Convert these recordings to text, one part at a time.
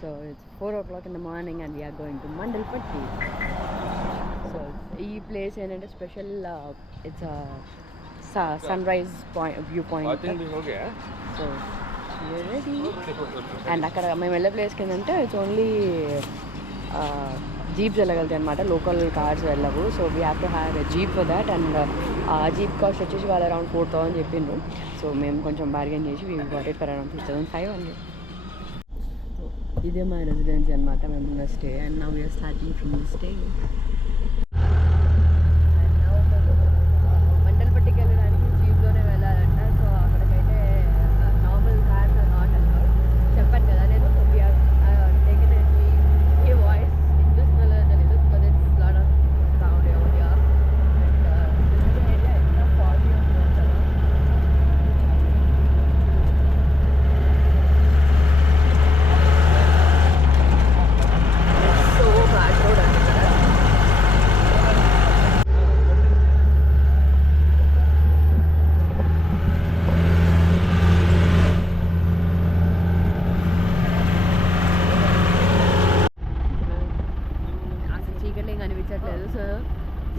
So it's 4 o'clock in the morning and we are going to Mandalpatti. So this place is a special, it's a sunrise viewpoint. I think okay. So we're ready. And akkada మేము వెళ్ళే place కిందంటే it's only jeeps వెళ్ళగలుగుతాయి అనమాట, local cars వెళ్ళవు. So we have to have a jeep for that. And ఆ jeep cost వచ్చేసి వాళ్ళు అరౌండ్ 4,000 చెప్పిండ్రు. సో మేము కొంచెం బార్గెన్ చేసి we got it for around 3,500. So ఇదే మా రెసిడెన్సీ అనమాట, మేమున్న stay. And now we are starting from the stay. మండల్పట్టికి వెళ్ళడానికి జీప్లోనే వెళ్ళాలంట. సో అక్కడికైతే నార్మల్ కార్స్ నాట్ అలౌడ్ చెప్పాను కదా నేను. టేకెన్ ఏ వాయిస్ వినిపిస్తుందో తెలీదు, because it's lot of sound over here. And area ఎంత ఫాగీ ఉంది అసలు. సో బ్యాడ్ రోడ్ అండి ఇక్కడ. కనిపించట్లేదు. సో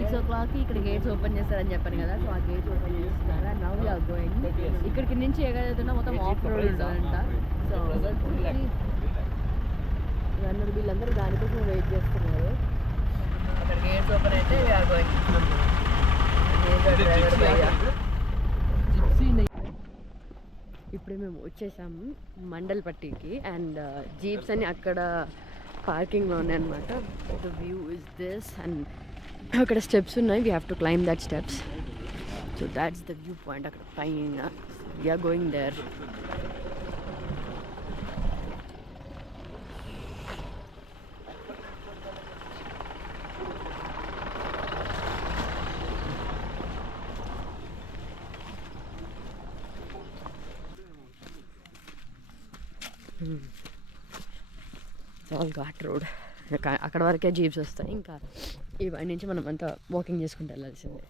6 o'clockకి ఇక్కడ గేట్స్ ఓపెన్ చేస్తారని చెప్పాను కదా. సో ఆ గేట్స్ ఓపెన్ చేస్తున్నారు. And now we're going. ఇక్కడికి నుంచి ఎగరేతున్నా మొత్తం ఆఫ్ రోడ్ ఉంటుందంట. సో రన్నర్ వీళ్ళందరూ దానికోసం వెయిట్ చేస్తున్నారు. అక్కడ గేట్స్ ఓపెన్ అయితే వీఆర్ గోయింగ్. ఇప్పుడే మేము వచ్చేసాము మండల్పట్టికి. అండ్ జీప్స్ అని అక్కడ పార్కింగ్లో ఉన్నాయి అనమాట. The view is this. And అక్కడ స్టెప్స్ ఉన్నాయి, we have to climb that steps. So that's the view point అక్కడ పైన. We're going there. All ghat road. అక్కడ వరకే జీప్స్ వస్తాయి. ఇంకా ఇవన్నీ నుంచి మనం అంతా వాకింగ్ చేసుకుంటూ వెళ్ళాల్సిందే.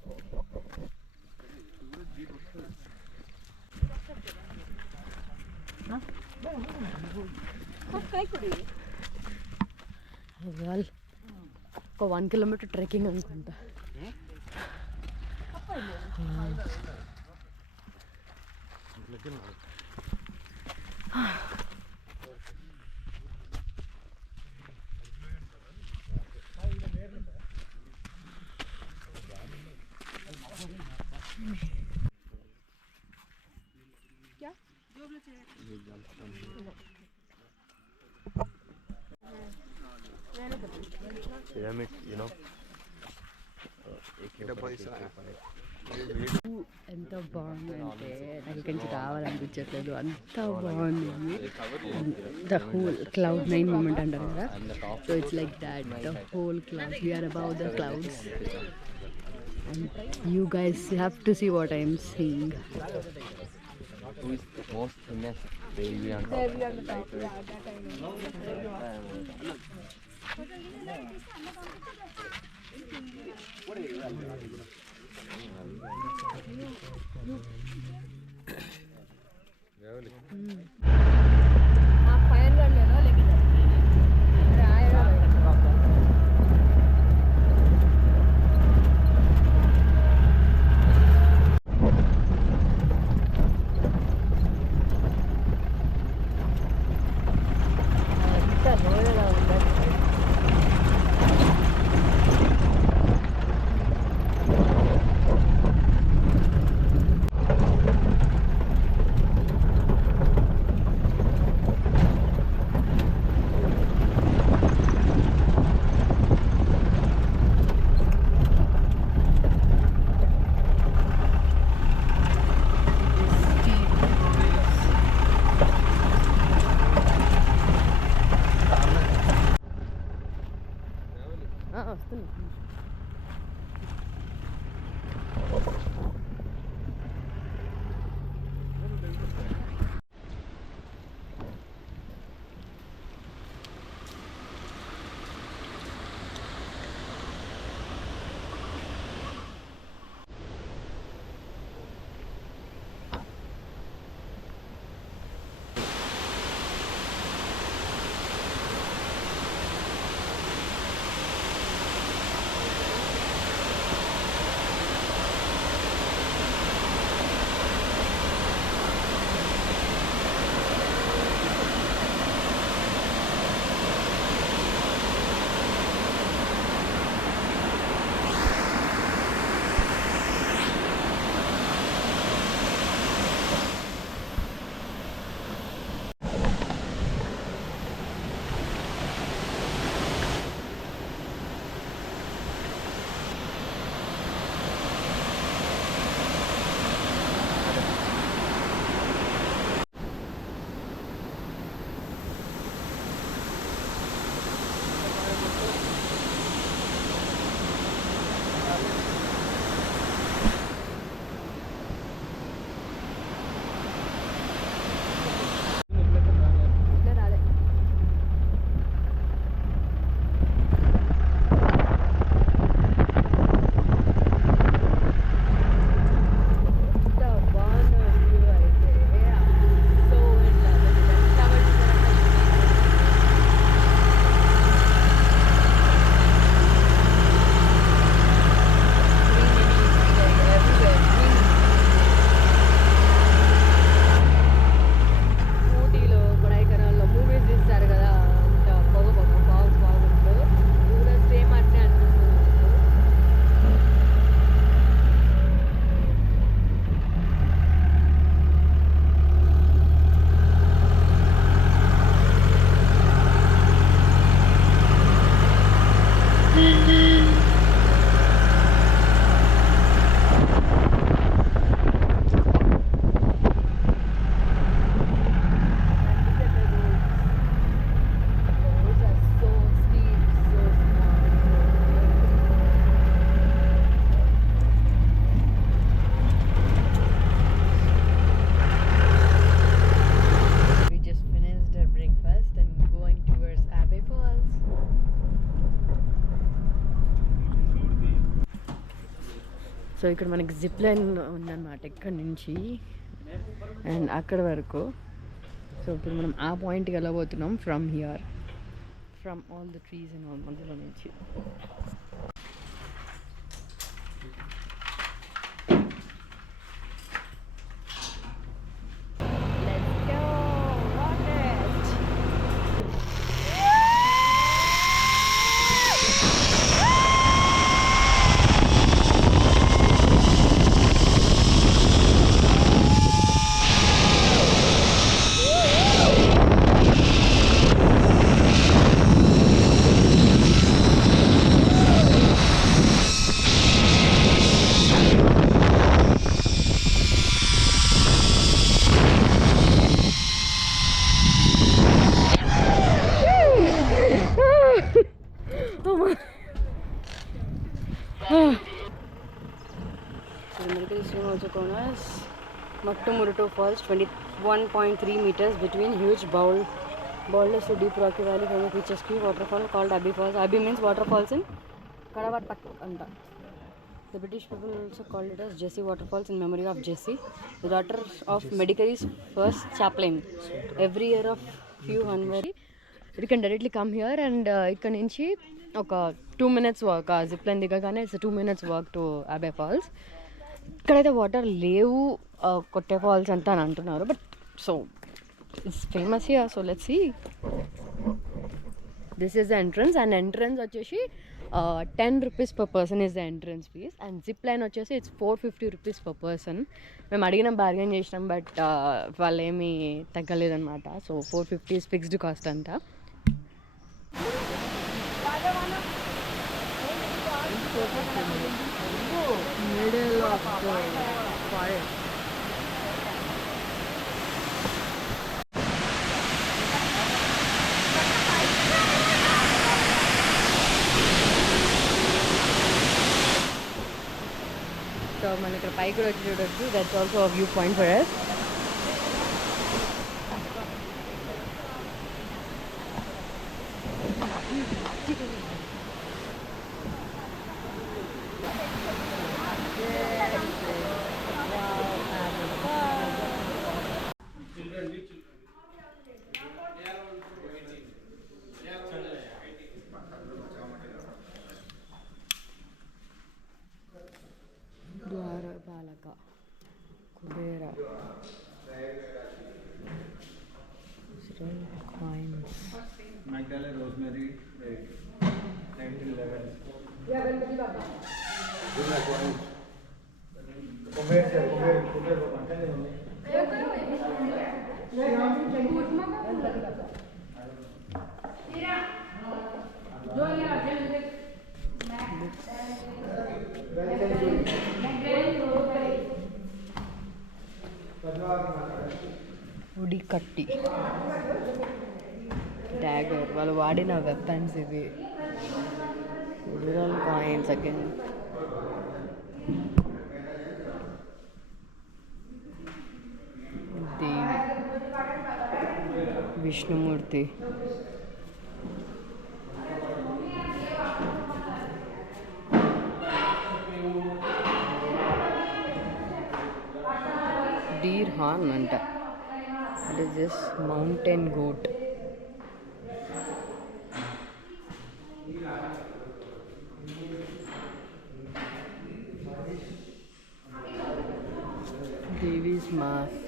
ఒక 1 kilometer ట్రెక్కింగ్ అనుకుంటా. Pyramid, you know. ఎంత బాగుందంటే నాకు ఇక్కడి నుంచి రావాలనిపించట్లేదు, అంత బాగుంది. ద హోల్ cloud9 మూమెంట్ అంటారు కదా. So it's like that, the whole clouds, we're above the clouds. And you guys have to see what I am seeing. Who is the most famous baby on top? Baby on the top, yeah, that I know. What are you doing? So ఇక్కడ మనకి zip line ఉందన్నమాట ఇక్కడ నుంచి అండ్ అక్కడ వరకు. సో ఇప్పుడు మనం ఆ పాయింట్కి వెళ్ళబోతున్నాం from here, from all the trees and all మధ్యలో నుంచి. Also known as Mattumuruttu Falls, 21.3 meters between huge boulders to deep rocky valley from a picturesque waterfall called Abbi Falls. Abbi means waterfalls in Karnataka. The British people also called it as Jessie Waterfalls in memory of Jessie, the daughter of Madikeri's first chaplain. Every year of few January, you can directly come here and ఇక్కడ నుంచి ఒక 2 minutes walk. Zipline దిగగానే it's a 2 minutes walk to Abbi Falls. ఇక్కడైతే water లేవు, కొట్టే falls అంతా అని అంటున్నారు, but so it's famous here. So let's see. This is the entrance and entrance వచ్చేసి 10 rupees per person is the entrance fees and zip line వచ్చేసి ఇట్స్ 450 rupees per person. మేము అడిగినాం, బార్గెన్ చేసినాం, బట్ వాళ్ళు ఏమీ తగ్గలేదన్నమాట. సో 450 is ఫిక్స్డ్ కాస్ట్ అంట. Middle of the fire. So మనం ఇక్కడ పైకి కూడా వచ్చి చూడొచ్చు. That's also a view point for us. Kubera coins. Magdalene Rosemary 1911. ఉడి కట్టి డాగర్ వాళ్ళు వాడిన వెపన్స్ ఇవి. Rural coins again. Devi, Vishnumurthy, deer horn అంట. It is this mountain goat. Devi's mask.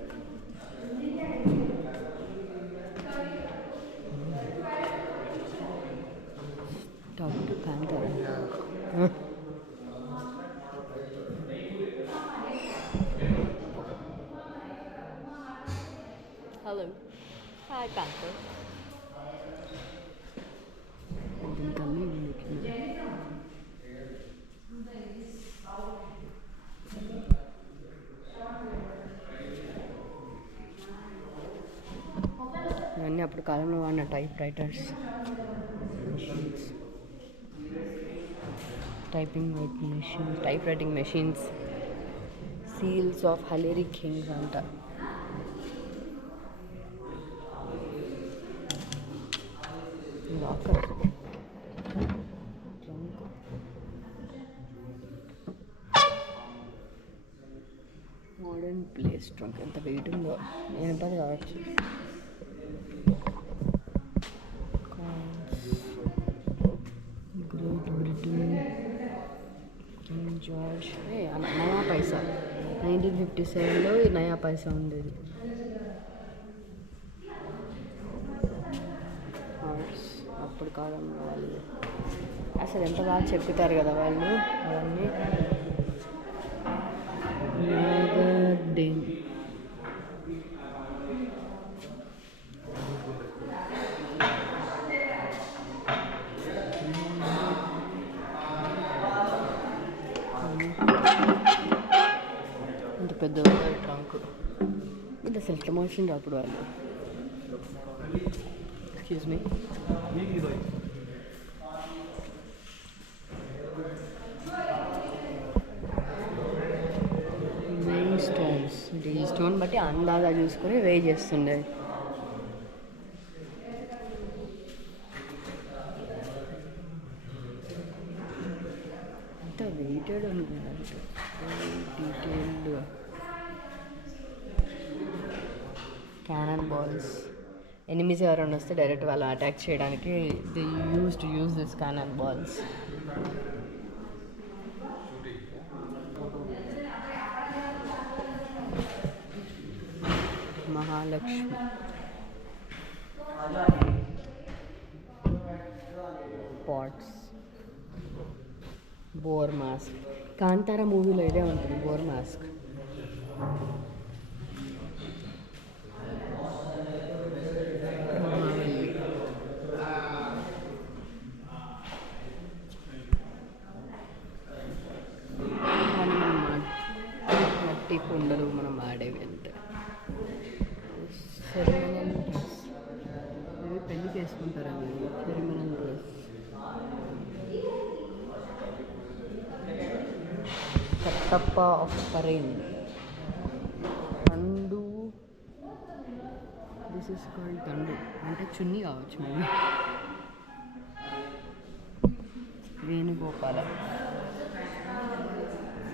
Dr. Panther. Hello. Hi, Panther. ఇవన్నీ అప్పుడు కాలంలో వాడిన typewriters, machines, type writing machines, seals of Haleri kings అంట. లాకర్, ట్రంక్, దిస్ ట్రంక్ ఎంత weight ఉందో ఏంటది కావచ్చు. గ్రేట్ బ్రిటన్, కింగ్ జార్జ్, నయా పైసా 1957లో ఈ నయా పైసా ఉండేది. అప్పుడు కాలంలో వాళ్ళు అసలు ఎంత బాగా చెప్పుతారు కదా వాళ్ళు అవన్నీ. ఇంత పెద్ద ట్రంక్ ఇంత అసలు ఎట్లా మోసిండ్రు అప్పుడు వాళ్ళు. Excuse me. స్టోన్స్ అంటే ఈ స్టోన్ బట్టి అందాగా చూసుకొని వే చేస్తుండే. అంత వెయిటెడ్ అనుకుంటాను, డీటెయిల్డ్. క్యానన్ బాల్స్, ఎనిమిస్ ఎవరైనా వస్తే డైరెక్ట్ వాళ్ళు అటాక్ చేయడానికి they use this cannon balls. Mahalakshmi, pots, boar mask. Kantara మూవీలో ఇదే ఉంటుంది, బోర్ మాస్క్. మట్టి కుండలు మనం ఆడేవి అంతే. సెరిమనల్ డ్రెస్, ఇవి పెళ్ళికి వేసుకుంటారు అవి. Ceremonial dress. కట్టప్ప ఆఫ్ పరేన్, తండు. దిస్ ఇస్ కాల్డ్ తండు అంటే చున్నీ కావచ్చు maybe. Venugopala,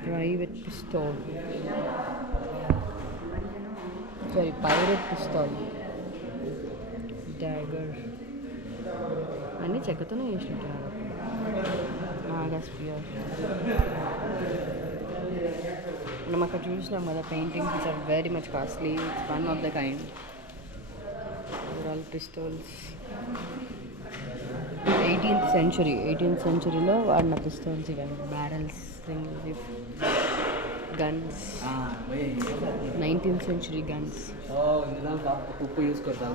private pistol, sorry pirate pistol, dagger. అన్నీ చెక్కతోనే చేసినట్టున్నారు. నాగస్పియర్. మనం అక్కడ చూసినాం కదా paintings, it's are very much costly. It's one of the kind. All pistols. 18th centuryలో వాడిన పిస్తోల్స్ ఇవన్నీ. Barrels, guns, 19th century guns. ఉప్పు యూస్ करता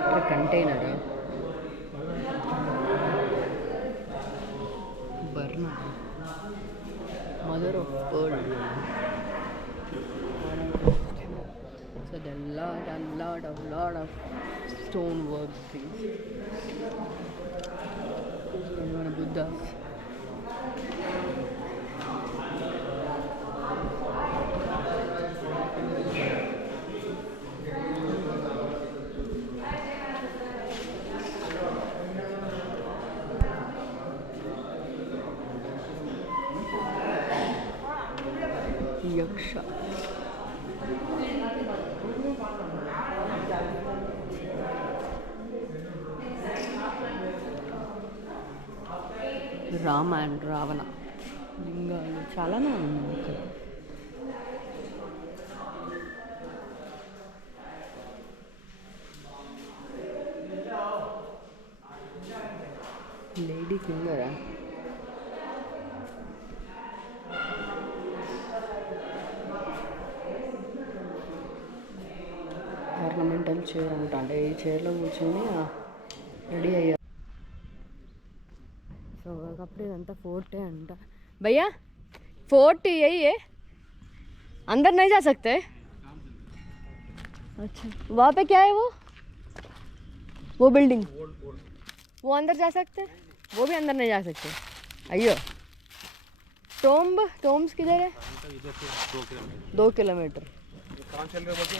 water container, burner, mother of pearl. So there are lot of stone work things. One of Buddhas. Yaksha. Rama అండ్ రావణ లింగాలు చాలానే ఉన్నాయి ఇక్కడ. లేడీ ఫింగరా? ఆర్నమెంటల్ చైర్ అంట, అంటే ఈ చైర్లో కూర్చొని రెడీ అయ్యారు. సో ఒకప్పుడు ఇదంతా फोर्ट अंट. भैया फोर्ट यही है, अंदर नहीं जा सकते? अच्छा, वहाँ पे क्या है वो बिल्डिंग? वो अंदर जा सकते? वो भी अंदर नहीं जा सकते? अयो, टोम्स किधर है? 2 किलोमीटर.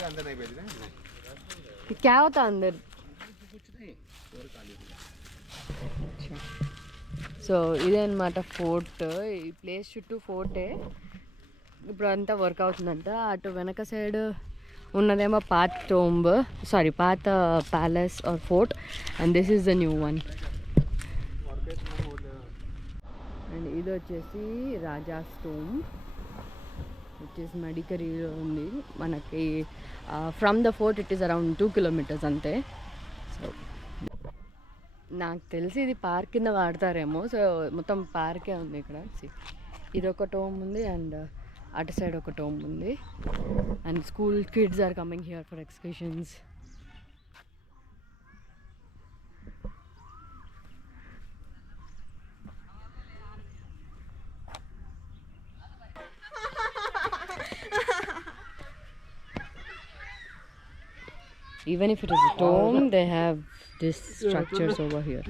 अंदर नहीं भेज रहे। क्या होता अंदर? अच्छा, సో ఇదే అనమాట ఫోర్ట్. ఈ ప్లేస్ చుట్టూ ఫోర్టే. ఇప్పుడు అంతా వర్క్ అవుతుందంట. అటు వెనక సైడ్ ఉన్నదేమో పాత palace or fort, and this is the new one. And ఇది వచ్చేసి రాజా స్టోమ్, విచ్ ఇస్ మడికరిలో ఉంది. మనకి from the fort it is around 2 kilometers అంతే. సో నాకు తెలిసి ఇది పార్క్ కింద వాడతారేమో. సో మొత్తం పార్కే ఉంది ఇక్కడ. ఇది ఒక టోమ్ ఉంది అండ్ అటు సైడ్ ఒక టోమ్ ఉంది. And school kids are coming here for excursions. Even if it is a tomb, they have these structures over here.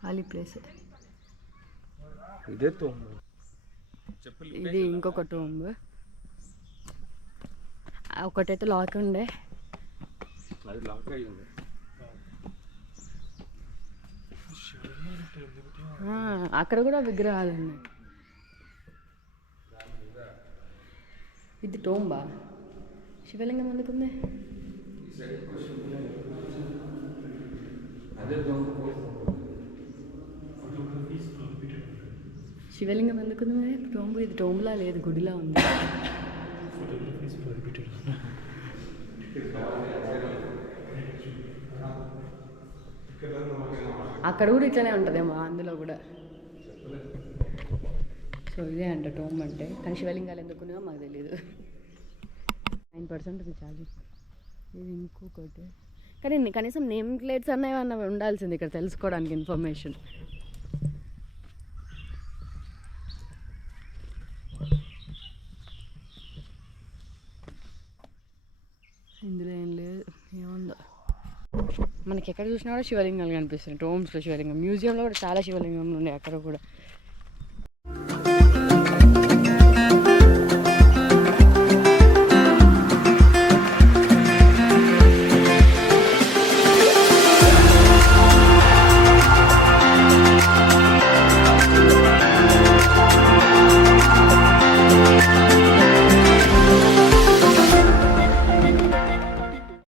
ఖాళీ ప్లేస్. ఇది ఇంకొక టోంబ్. ఒకటైతే లాక్ ఉండే, అక్కడ కూడా విగ్రహాలు ఉన్నాయి. ఇది టోంబా? శివలింగం ఎందుకుంది? శివలింగం ఎందుకుంది మరి? టోంబు ఇది టోంబులా లేదు, గుడిలా ఉంది. అక్కడ కూడా ఇట్లానే ఉంటుందేమో, అందులో కూడా. సో ఇదే అంట టోంబ్ అంటే. కానీ శివలింగాలు ఎందుకున్నాయో మాకు తెలియదు. 9% ఇది ఛార్జింగ్. ఇది ఇంకొకటి. కానీ కనీసం నేమ్ ప్లేట్స్ అన్న ఉండాల్సింది ఇక్కడ తెలుసుకోవడానికి ఇన్ఫర్మేషన్. ఇందులో ఏం లేదు, ఏముందో. మనకి ఎక్కడ చూసినా కూడా శివలింగాలు కనిపిస్తున్నాయి. టోమ్స్లో శివలింగం, మ్యూజియంలో కూడా చాలా శివలింగంలు ఉన్నాయి అక్కడ కూడా.